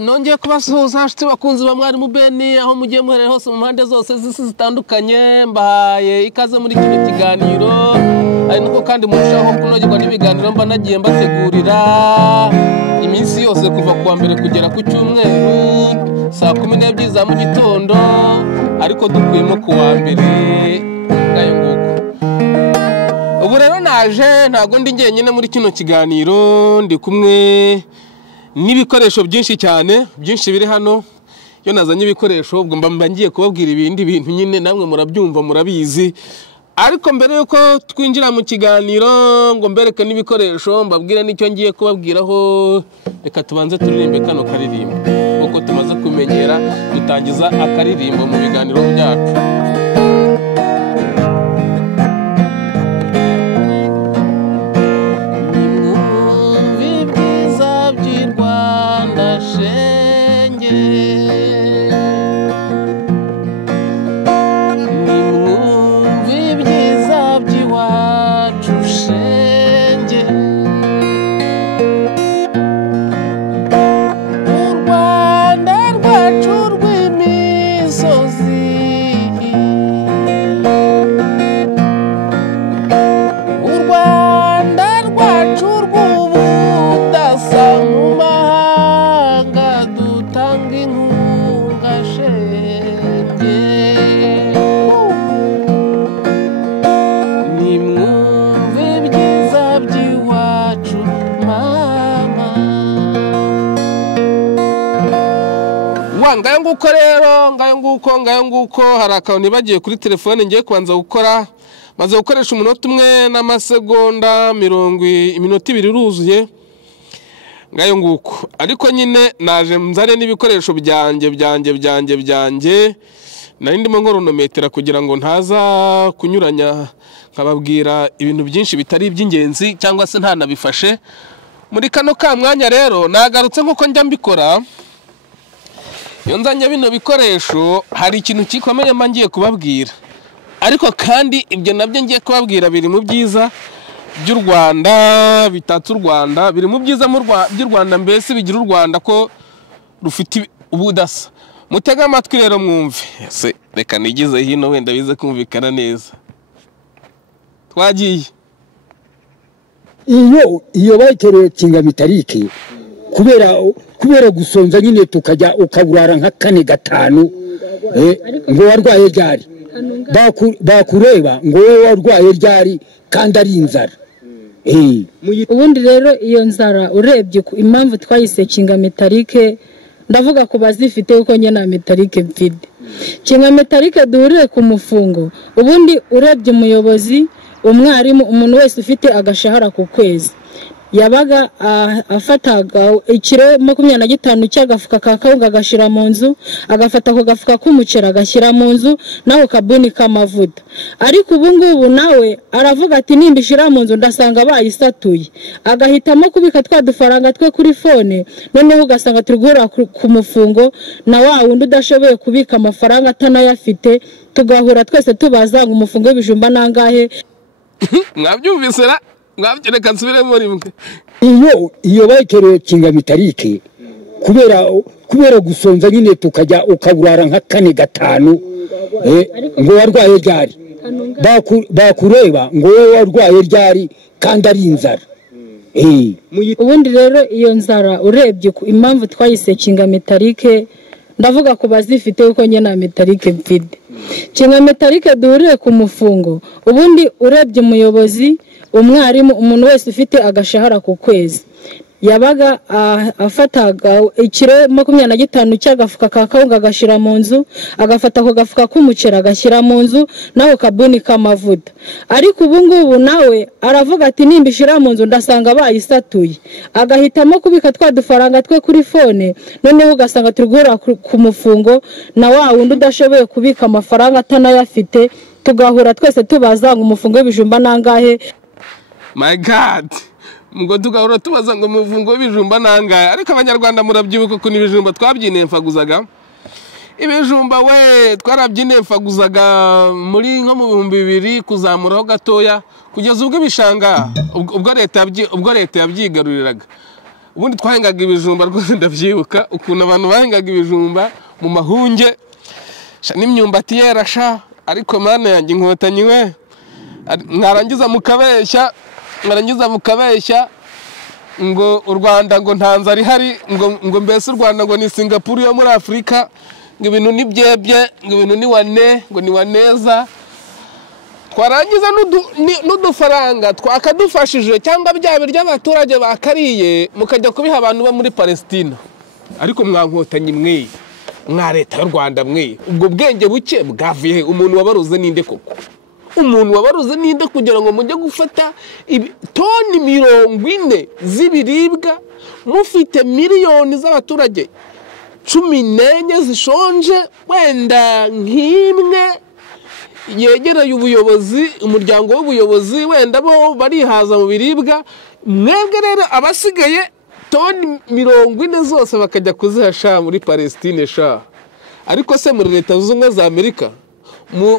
Nongeye kubasuhuza hashize bakunzi ba Mwarimu Ben aho mugiye muherere hose mu mpande zose z'isi zitandukanye, mbahaye ikaze muri kino kiganiro ari nuko kandi murushaho kunogerwa n'ibiganiro mba nagiye mbategurira iminsi yose kuva kuwa mbere kugera ku cyumweru saa 12 za mu gitondo, ariko dukuyemo kuwa mbere ngayo nguko. Ubu rero naje ntago ndi njyenyine muri kino kiganiro, ndi kumwe n'ibikoresho byinshi cyane byinshi biri hano. Yo nazanye ibikoresho ubwo mba ngiye kubabwira ibindi bintu nyine namwe murabyumva murabizi, ariko mbere yuko twinjira mu kiganiro ngo mbereke n'ibikoresho mbabwire nicyo ngiye kubabwiraho, reka tubanze turirimbe kano karirimbo kuko tumaze kumenyera dutangiza akaririmbo mu biganiro byacu. Ngayo nguko hari akantu bagiye kuri telefone ngiye kubanza gukora, maze gukoresha umunota umwe n'amasegonda 20 iminota 2 iruzuye. Ngayo nguko, ariko nyine naje mzare n'ibikoresho byanjye nari ndimo nkoronometera kugira ngo ntaza kunyuranya nkababwira ibintu byinshi bitari iby'ingenzi cyangwa se ntanabifashe muri kano ka mwanya. Rero nagarutse nkuko njya mbikora, iyo nzanye bino bikoresho hari ikintu kikomeye mba ngiye kubabwira, ariko kandi ibyo nabyo ngiye kubabwira biri mu byiza by'u Rwanda, bitatse u Rwanda, biri mu byiza by'u Rwanda, mbese bigira u Rwanda ko rufite ubudasa. Mutega amatwi rero mwumve. Reka nigize hino wenda bize kumvikana neza. Twagiye. Iyo bakereye Kingametalike kubera gusonza nyine tukajya ukaburara nka 4-5 ngo warwaye ryari bakureba ngo wowe warwaye ryari kandi ari inzara. Ubundi rero iyo nzara urebye impamvu twayise Kingametalike, ndavuga ko bazifite uko nyene na metalike mfide. Kingametalike duhuriye ku mufungo, ubundi urebye umuyobozi, umwarimu, umuntu wese ufite agashahara ku kwezi yabaga afataga ikiro 25 cy'agafuka ka kawunga agashira mu nzu, agafata ko gafuka k'umucera agashyira mu nzu, naho kabuni k'amavuta. Ariko ubu ngubu nawe aravuga ati nimbishira mu nzu ndasanga bayisatuye, agahitamo kubika twa dufaranga twe kuri fone, noneho ugasanga turigura ku mufungo na wa wundi udashoboye kubika amafaranga atanayafite, tugahura twese tubazanga umufungo w'ibijumba nangahe. Mwabyumvise ra reka nsubire muri mwe. Iyo bakereye Kingametalike kubera gusonza nyine tukajya ukaburara nka 4-5 ngo warwaye ryari bakureba ngo wowe warwaye ryari kandi ari inzara. Ubundi rero iyo nzara urebye impamvu twayise Kingametalike, ndavuga ko bazifite uko nyene na metalike mfide. Kingametalike duhuriye ku mufungo, ubundi urebye umuyobozi, umwarimu, umuntu wese ufite agashahara ku kwezi yabaga afataga ikiro 25 cy'agafuka ka kawunga agashira mu nzu, agafata ko gafuka k'umucera agashyira mu nzu, naho kabuni k'amavuta. Ariko ubu ngubu nawe aravuga ati nimbishira mu nzu ndasanga bayisatuye, agahitamo kubika twa dufaranga twe kuri fone, noneho ugasanga turigura ku mufungo na wa wundi udashoboye kubika amafaranga atanayafite, tugahura twese tubazanga umufungo w'ibijumba nangahe. My God, ngo tugahura tubaza ngo umufungo w'ibijumba nangahe. Ariko abanyarwanda murabyibuka ko n'ibijumba twabyinemfaguzaga. Ibijumba we twarabyinemfaguzaga muri nko mu 2000 kuzamuraho gatoya kugeza ubwo ibishanga ubwo leta yabyigaruriraga. ubundi twahingaga ibijumba rwose ndavyibuka ukuntu abantu bahingaga ibijumba mu mahunge n'imyumbati yerasha ariko mana yanjye inkotanyi we mwarangiza mukabeshya ngo u Rwanda ngo ntanza ari hari ngo mbese u Rwanda ngo ni Singapore yo muri Afrika ngo ibintu nibyebye ngo ibintu ni wane ngo ni waneza twarangiza n'udufaranga twakadufashije cyangwa bya biryo abaturage bakariye mukajya kubiha abantu bo muri Palestina ariko mwankotanyi mwe mwa leta y'u Rwanda mwe ubwo bwenge buke bwavuye umuntu wabaruze ninde koko umuntu wabaruze ninde kugira ngo mujye gufata toni 40 z'ibiribwa mufite miliyoni z'abaturage 14 zishonje wenda nk'imwe yegereye ubuyobozi umuryango w'ubuyobozi wenda bo barihaza mu biribwa mwebwe rero abasigaye toni 40 zose bakajya kuzihasha muri Palestine sha ariko se muri leta z'ubumwe za Amerika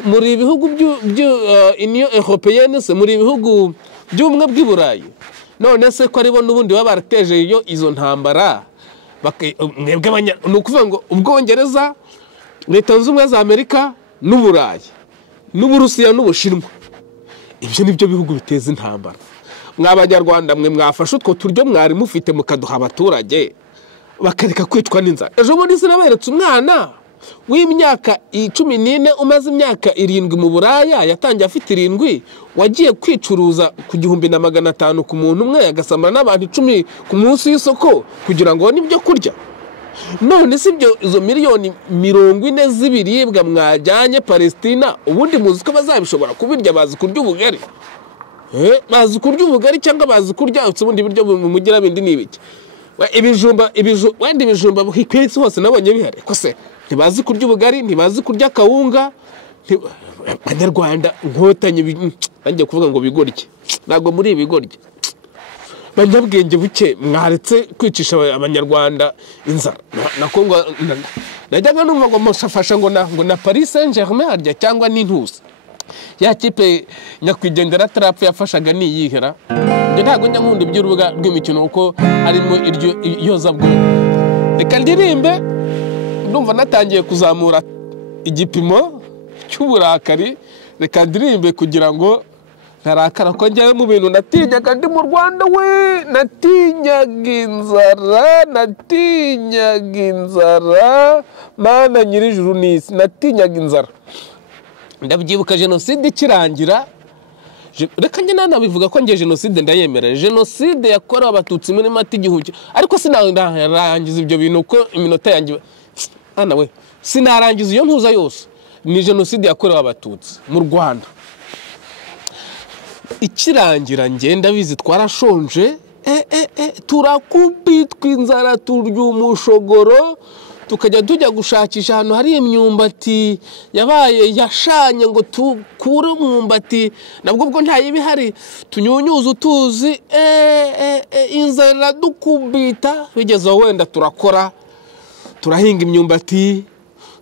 muri ibihugu Union Européenne se muri ibihugu by'ubumwe bw'Iburayi none se ko aribo n'ubundi babarateje iyo izo ntambara mwebwe nukuvuga ngo Ubwongereza leta z'ubumwe za Amerika n'Uburayi n'Uburusiya n'Ubushinwa ibyo nibyo bihugu biteza intambara mw'Abanyarwanda mwe mwafashe utwo turyo mwari mufite mukaduha abaturage bakareka kwicwa n'inzara ejo bundi sinaberetse umwana w'imyaka 14 umaze imyaka 7 mu Buraya yatangiye afite 7 wagiye kwicuruza ku 1500 ku muntu umwe agasamara n'abantu 10 ku munsi y'isoko kugira ngo nibyo kurya none sibyo izo miliyoni 40 z'ibiribwa mwajyanye Palestina ubundi muzi ko bazabishobora kubirya bazi kurya ubugari bazi kurya ubugari cyangwa bazi kurya ubundi biryo mugira bindi nibiki ibijumba hikwitse hose nabonye bihari ko se ntibazi kurya ubugari ntibazi kurya kawunga Abanyarwanda nkotanyi nanjye kuvuga ngo bigorye ntago muri ibigorye banyabwenge buke mwaretse kwicisha Abanyarwanda inzara nakongo najyaga numva ngo musafasha ngo na Paris Saint-Germain harya cyangwa n'intuza ya kipe nyakwigendera Trump yafashaga niyihera nge ntago njya nkunda iby'urubuga rw'imikino uko harimo iryo yoza bwo reka ndirimbe ndumva natangiye kuzamura igipimo cy'uburakari reka ndirimbe kugira ngo ntarakara ko njyawe mu bintu natinyaga ndi mu Rwanda we natinyaga inzara mana nyirijuru n'isi natinyaga inzara ndabyibuka jenoside ikirangira reka njye nanabivuga ko ngiye jenoside ndayemera jenoside yakorewe abatutsi muri mata igihumbi ariko sinarangiza ibyo bintu uko iminota yanjye ana we sinarangiza iyo ntuza yose ni jenoside yakorewe abatutsi mu Rwanda ikirangira ngenda bizi twarashonje turakubitwa inzara turya umushogoro tukajya tujya gushakisha ahantu hari imyumbati yabaye yashanye ngo tukure umwumbati nabwo bwo nta yibihari tunyunyuza utuzi inzara dukubita bigeze wenda turakora turahinga imyumbati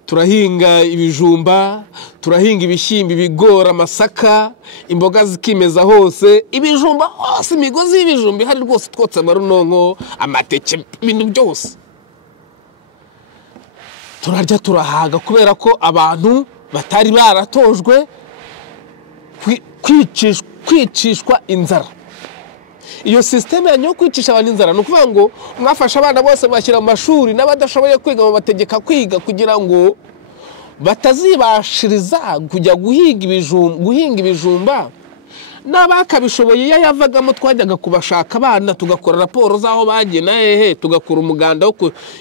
turahinga ibijumba turahinga ibishyimbo ibigori amasaka imboga zikimeza hose ibijumba hose imigozi y'ibijumba hari rwose twotse amarunonko amateke ibintu byose turarya turahaga kubera ko abantu batari baratojwe kwicishwa inzara iyo system yanyu kwicisha abantu inzara no kuvuga ngo mwafasha abana bose bashyira mu mashuri n'abadashoboye kwiga mu bategeka kwiga kugira ngo batazibashiriza kujya guhinga ibijumba n'abakabishoboye yavagamo twajyaga kubashaka abana tugakora raporo zaho bagena tugakora umuganda wo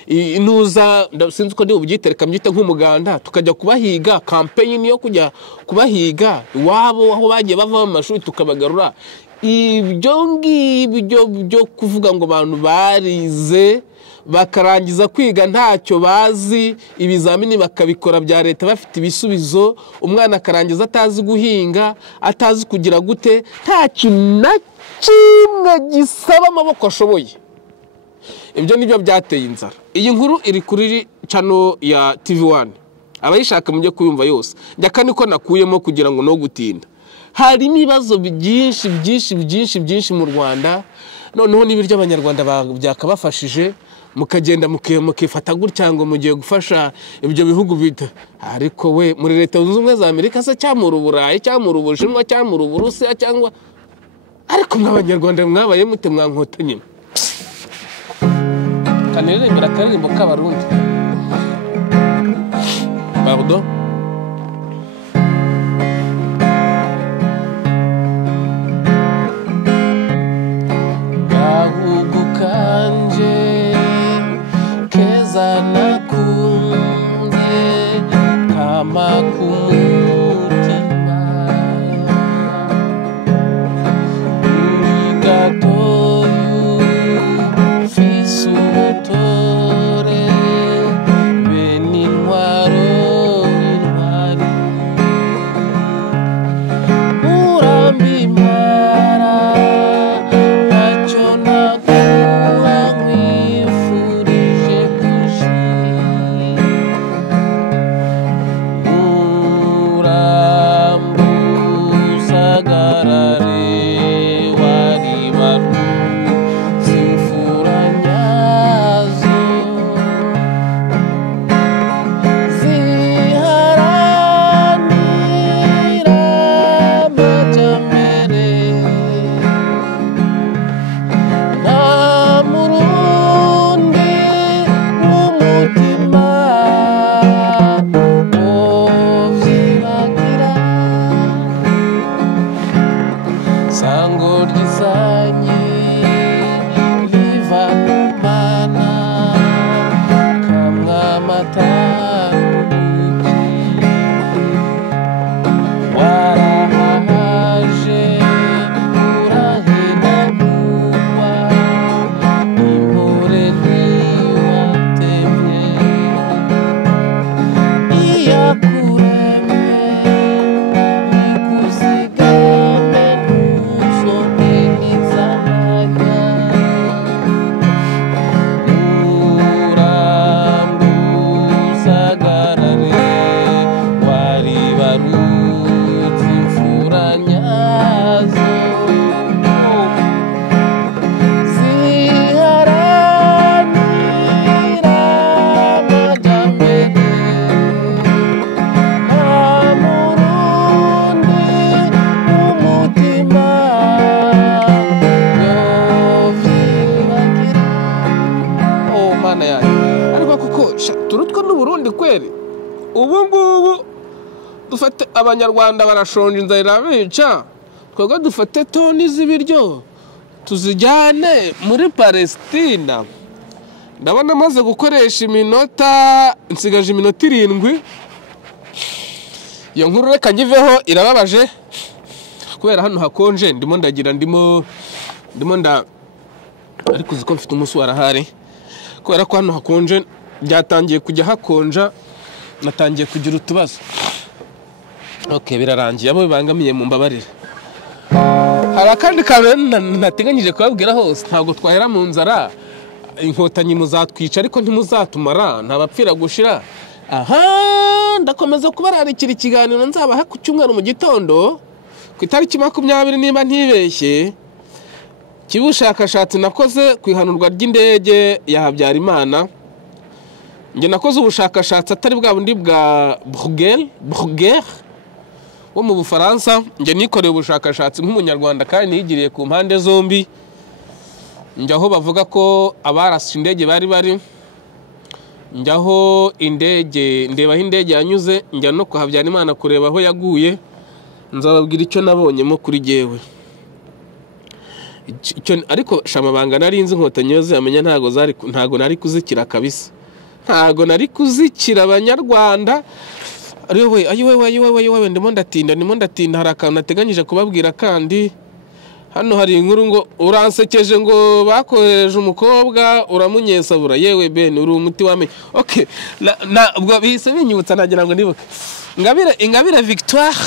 inuza sinzi ko ndi ubyitereka mbyite nk'umuganda tukajya kubahiga campaign yo kujya kubahiga wabo aho bagiye bava mu mashuri tukabagarura ibyo ngibyo byo kuvuga ngo abantu barize bakarangiza kwiga ntacyo bazi ibizamini bakabikora bya leta bafite ibisubizo umwana akarangiza atazi guhinga atazi kugira gute nta kintu na kimwe gisaba amaboko ashoboye ibyo nibyo byateye inzara iyi nkuru iri kuri channel ya TV1 abayishaka mujye kuyumva yose njyaka niko nakuyemo kugira ngo no gutinda hari ibibazo byinshi mu Rwanda noneho n'ibiryo abanyarwanda byakabafashije mukagenda mukifata gutya ngo mugiye gufasha ibyo bihugu bita ariko we muri leta zunze ubumwe za Amerika se cyamura Uburayi cyamura Ubushinwa cyamura Uburusiya cyangwa ariko mw'abanyarwanda mwabaye mute mwankotenye kanirembera karirimbo k'abarundi pardon gahugu kanje keza nakunze kama kumutima uri gatoyu fise ubutore bene intwaro intwari urambi impara ntacyo naguha nkwifurije gushira urambusagarare wari barutse imfura nyazo ziharanira amajyambere nta murundi w'umutima wovyibagira sango ry'isanye riva ku mana kamwa amata warahahaje urahenagurwa impore ntiwatemye iyakuremye ikuzigame ntuzone n'izamanya urambusagarare wari barutse imfura nyazo ziharanira amajyambere nta murundi w'umutima yovyibagira mana yanjye ariko kuko turutwa n'Uburundi kweri ubu ngubu dufate abanyarwanda barashonje inzara irabica twebwe dufate toni z'ibiryo tuzijyane muri Palestina ndabona maze gukoresha iminota nsigaje iminota 7 iyo nkuru reka ngiveho irababaje kubera hano hakonje ndimo ndagira ndimo ariko uziko mfite umunsi warahari kubera ko hano hakonje byatangiye kujya hakonja natangiye kugira utubazo okay birarangiye abo bibangamiye mu mbabarire hari akandi kantu nateganyije kubabwira hose ntabwo twahera mu nzara inkotanyi muzatwica ariko ntimuzatumara ntabapfira gushira aha ndakomeza kubararikira ikiganiro nzabaha ku cyumweru mu gitondo ku itariki 20 niba ntibeshye kibushakashatsi nakoze ku ihanurwa ry'indege ya Habyarimana nge nakoze ubushakashatsi atari bwa bundi bwa Bruegel wo mu Bufaransa nge nikoreye ubushakashatsi nk'umunyarwanda kandi nigiriye ku mpande zombi njyaho bavuga ko abarashe indege bari njyaho indege ndebaho indege yanyuze njya no ku Habyarimana kureba aho yaguye nzababwira icyo nabonyemo kuri jewe ariko shamabanga narinzi inkotanyi yose amenya ntago nari kuzikira kabisa ntago nari kuzikira abanyarwanda ayiwe ndimo ndatinda hari akantu nateganyije kubabwira kandi hano hari inkuru ngo uransekeje ngo bakohereje umukobwa uramunyesabura yewe Ben uri umuti wamenye okay ubwo bihise binyibutsa nagira ngo nibuke Ingabire Victoire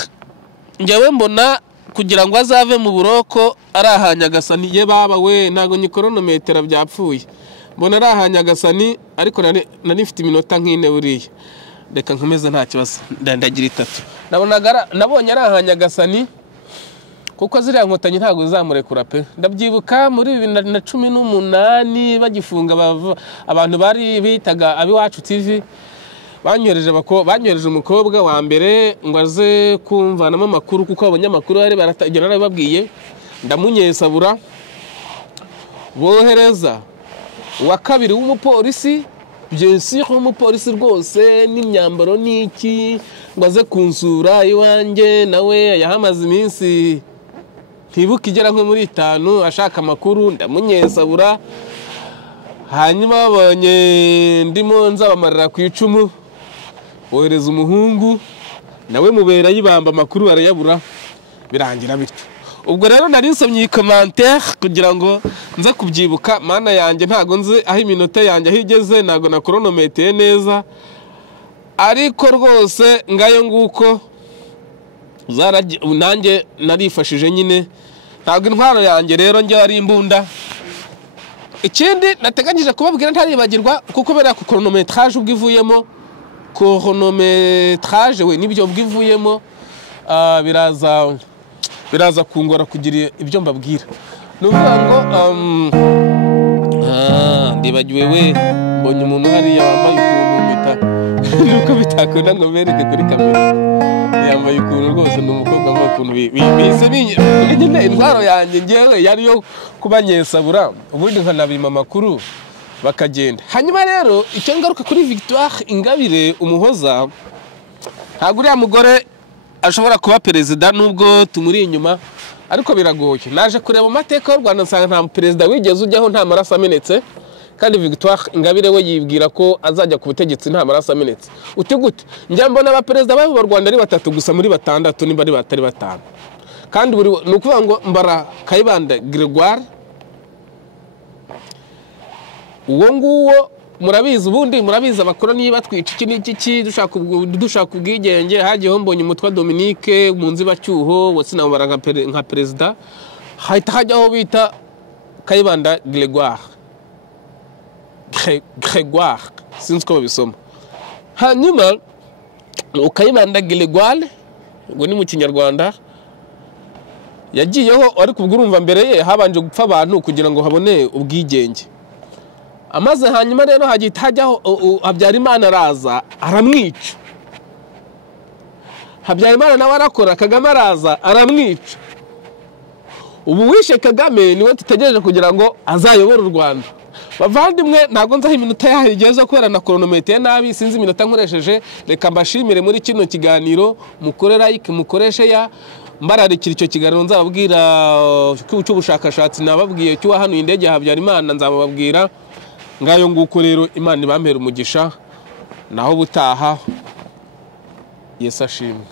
njyewe mbona kugira ngo azave mu buroko arahanyagasani ye baba we ntago nyikoronometera byapfuye mbona arahanyagasani ariko nari mfite iminota nk'ine buriya reka nkomeze nta kibazo ndagira 3 nabonye arahanyagasani kuko ziriya nkotanyi ntabwo zizamurekura pe. Ndabyibuka muri 2018 bagifunga abantu bari bitaga Abiwacu TV, banyohereje umukobwa wa mbere ngo aze kumvanamo amakuru, kuko abanyamakuru bari baratagera bababwiye. Ndamunyesabura, bohereza wa kabiri w'umupolisi, bien sûr w'umupolisi rwose n'imyambaro n'iki, ngo aze kunsura iwanjye. Nawe yahamaze iminsi ntibuka igera nko muri 5 ashaka amakuru. Ndamunyesabura, hanyuma babonye ndimo nzabamarira ku icumu, bohereza umuhungu, nawe mubera yibamba amakuru arayabura, birangira bityo. Ubwo rero nari nsomye iyi commentaire kugira ngo nza kubyibuka. Mana yanjye ntago nzi aho iminota yanjye ahigeze, nago na chronometer neza, ariko rwose ngayo nguko nanjye narifashije nyine. Ntago intwaro yanjye rero njye ari imbunda. Ikindi nateganyije kubabwira ntaribagirwa, kuko bera ku chronometrage ubwivuyemo, chronometrage we nibyo ubwivuyemo, biraza kungora kugira ibyo mbabwira. Nuvuga ngo ndibagiwe we, mbonye umuntu hariya wambaye ukuntu mpita nuko bitakunda ngo bereke kuri kamera, yambaye ukuntu rwose ni umukobwa wambaye ukuntu bise nyine intwaro yanjye ngewe yari yo kubanyesabura, ubundi nkanabima amakuru bakagenda. Hanyuma rero icyo ngaruka kuri Victoire Ingabire Umuhoza, ntabwo uriya mugore ashobora kuba perezida nubwo tumuri inyuma, ariko biragoye. Naje kureba amateka y'u Rwanda nsanga nta perezida wigeze ujyaho nta maraso amenetse, kandi Victoire Ingabire we yibwira ko azajya ku butegetsi nta maraso amenetse. Uti gute? Njya mbona abaperezida b'u Rwanda ari 3 gusa muri 6 niba ari batari 5, kandi buri nukuvuga ngo Mbara Kayibanda Gregoire, uwo nguwo murabizi, ubundi murabizi abakoroni batwica iki n'iki dushaka ubwigenge. Hagiyeho mbonye umutwa Dominique mu nzibacyuho wasinabara nka perezida, hahita hajyaho bita Kayibanda Gregoire, sinzi ko babisoma. Hanyuma Kayibanda Gregoire ngo ni mu Kinyarwanda yagiyeho, ariko ubwo urumva mbere ye habanje gupfa abantu kugira ngo habone ubwigenge. Amaze hanyuma rero hagita hajyaho Habyarimana araza aramwica. Habyarimana nawe arakora, Kagame araza aramwica. Ubu wishe Kagame niwe tutegereje kugira ngo azayobora u Rwanda. Bavandimwe, ntago nzaho iminota yahigeze kubera na chronometer nabi, sinzi iminota nkoresheje. Reka mbashimire muri kino kiganiro, mukore like, mukoreshe ya mbararikira icyo kiganiro nzababwira cy'ubushakashatsi nababwiye cy'uwahanuye indege ya Habyarimana, nzababwira. Ngayo nguko rero, Imana ibampera umugisha, naho butaha. Yesu ashimwe.